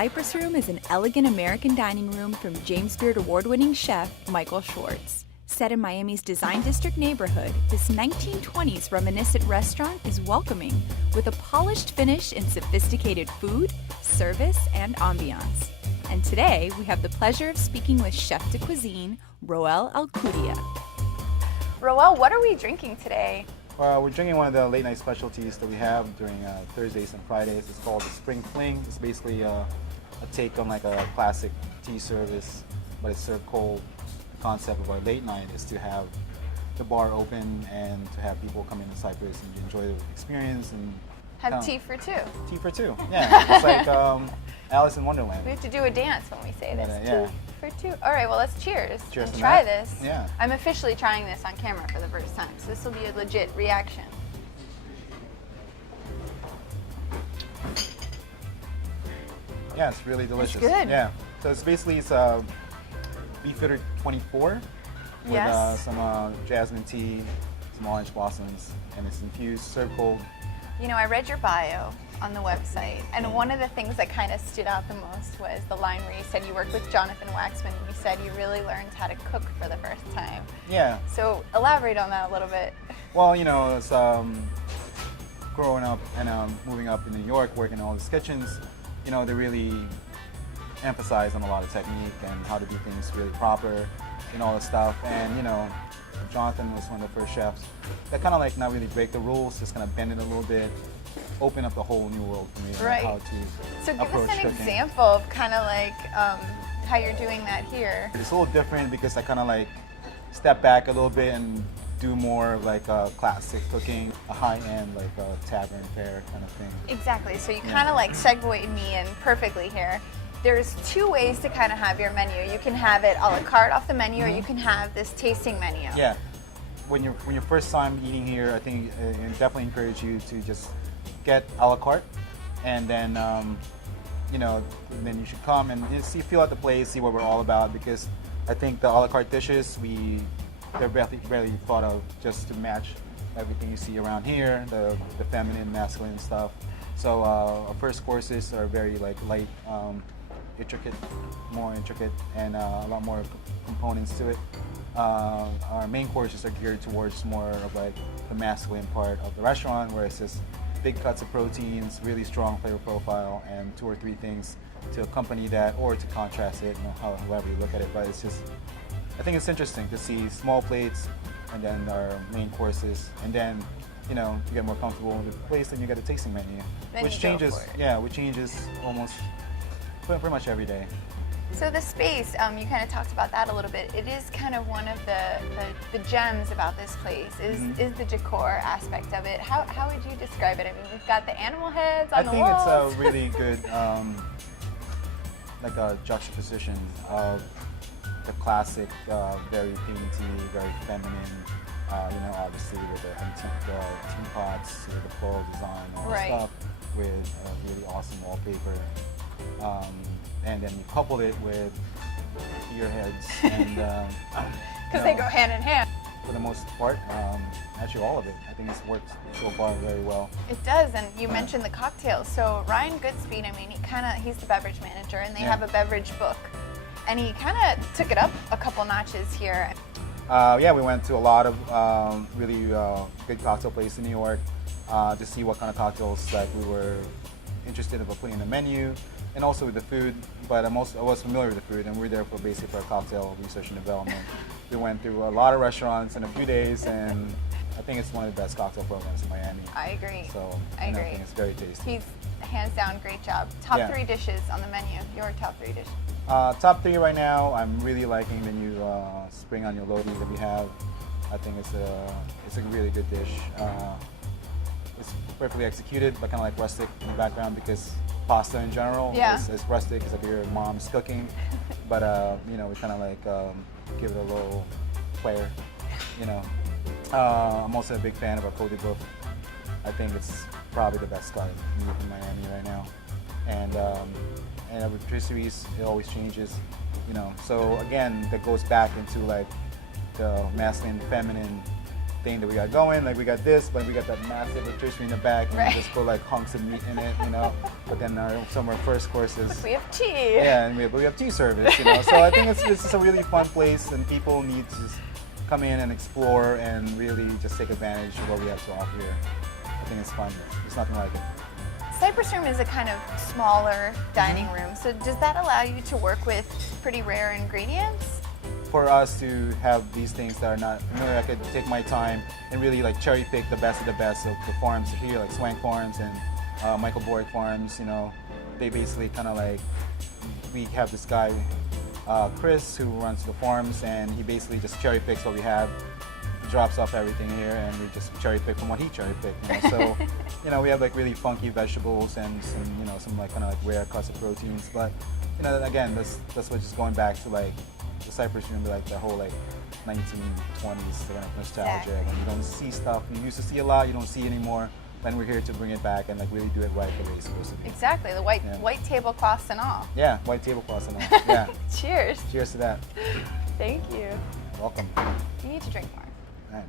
Cypress Room is an elegant American dining room from James Beard award-winning chef Michael Schwartz. Set in Miami's Design District neighborhood, this 1920s reminiscent restaurant is welcoming, with a polished finish in sophisticated food, service, and ambiance. And today, we have the pleasure of speaking with Chef de Cuisine, Roel Alcudia. Roel, what are we drinking today? We're drinking one of the late night specialties that we have during Thursdays and Fridays. It's called the Spring Fling. It's basically a take on like a classic tea service, but it's served cold. The concept of our late night is to have the bar open and to have people come into Cypress and enjoy the experience and Have tea for two. Tea for two, yeah. It's like Alice in Wonderland. We have to do a dance when we say this. Yeah. Tea for two. All right, well, let's cheers Cheers and to try that. this. Yeah. I'm officially trying this on camera for the first time, so this will be a legit reaction. Yeah, it's really delicious. It's good. Yeah. So it's basically Beefeater 24 with Yes. some jasmine tea, some orange blossoms, and it's infused, served cold. You know, I read your bio on the website, and one of the things that kind of stood out the most was the line where you said you worked with Jonathan Waxman, and you said you really learned how to cook for the first time. Yeah. So elaborate on that a little bit. Well, you know, it's growing up and moving up in New York, working in all these kitchens, you know, they really emphasize on a lot of technique and how to do things really proper and all this stuff. And, you know, Jonathan was one of the first chefs that kind of like not really break the rules, just kind of bend it a little bit, open up the whole new world for me, Right. how to So give approach us an cooking. example of kind of like how you're doing that here. It's a little different because I kind of like step back a little bit and do more of like classic cooking, a high-end like tavern fare kind of thing. Exactly. So you kind of like segued me in perfectly here. There's two ways to kind of have your menu. You can have it a la carte off the menu, or you can have this tasting menu. Yeah. When you're first time eating here, I think I definitely encourage you to just get a la carte, and then you know, then you should come and feel out the place, see what we're all about. Because I think the a la carte dishes they're barely thought of just to match everything you see around here, the feminine, masculine stuff. So our first courses are very like light, more intricate, and a lot more components to it. Our main courses are geared towards more of like the masculine part of the restaurant, where it's just big cuts of proteins, really strong flavor profile, and 2 or 3 things to accompany that or to contrast it, you know, however you look at it. But it's just, I think it's interesting to see small plates and then our main courses, and then, you know, you get more comfortable with the place, then you get a tasting menu, Then which you go changes, for it. yeah, which changes almost pretty much every day. So the space, you kind of talked about that a little bit. It is kind of one of the gems about this place is the decor aspect of it. How would you describe it? I mean, we've got the animal heads on the walls. I think it's a really good, like a juxtaposition of the classic, very dainty, very feminine, you know, obviously with the antique teapots, with the floral design, all Right. that stuff, with really awesome wallpaper. And then you couple it with deer heads, and Because they go hand in hand. for the most part, actually all of it. I think it's worked so far very well. It does, and you mentioned the cocktails. So Ryan Goodspeed, I mean, he's the beverage manager, and they Yeah. have a beverage book. And he kind of took it up a couple notches here. Yeah, we went to a lot of really good cocktail places in New York to see what kind of cocktails that we were interested in putting in the menu, and also with the food. But I was familiar with the food, and we were there for basically for cocktail research and development. We went through a lot of restaurants in a few days, and I think it's one of the best cocktail programs in Miami. I agree. So I agree. think it's very tasty. He's hands down great job. Top Yeah. 3 dishes on the menu. Your top 3 dishes. Top 3 right now, I'm really liking the new spring onion lodi that we have. I think it's a really good dish. It's perfectly executed, but kind of like rustic in the background, because pasta in general is rustic. It's like your mom's cooking, but you know, we kind of like give it a little flair. You know, I'm also a big fan of our Cody book. I think it's probably the best spot in Miami right now, and our rotisseries, it always changes. You know, so again, that goes back into like the masculine, feminine thing that we got going. Like we got this, but we got that massive rotisserie in the back, and Right. we just put like hunks of meat in it, you know. But then some of our first courses. We have tea. Yeah, and we have tea service, you know. So I think it's just a really fun place, and people need to just come in and explore and really just take advantage of what we have to offer here. I think it's fun. There's nothing like it. Cypress Room is a kind of smaller dining room, so does that allow you to work with pretty rare ingredients? For us to have these things that are not, you know, I could take my time and really like cherry pick the best of the best of the farms here, like Swank Farms and Michael Borg Farms. You know, they basically kind of like, we have this guy, Chris, who runs the farms, and he basically just cherry picks what we have, drops off everything here, and we just cherry pick from what he cherry picked. You know? So, you know, we have like really funky vegetables and some, you know, some like kind of like rare cuts of proteins. But, you know, again, that's what just going back to like the Cypress Room, like the whole like 1920s kind of nostalgia. Exactly. And you don't see stuff you used to see a lot, you don't see anymore. And we're here to bring it back and like really do it right the way it's supposed to be. Exactly, the white Yeah. white tablecloths and all. Yeah, white tablecloths and all. Yeah. Cheers. Cheers to that. Thank you. Welcome. You need to drink more. I know.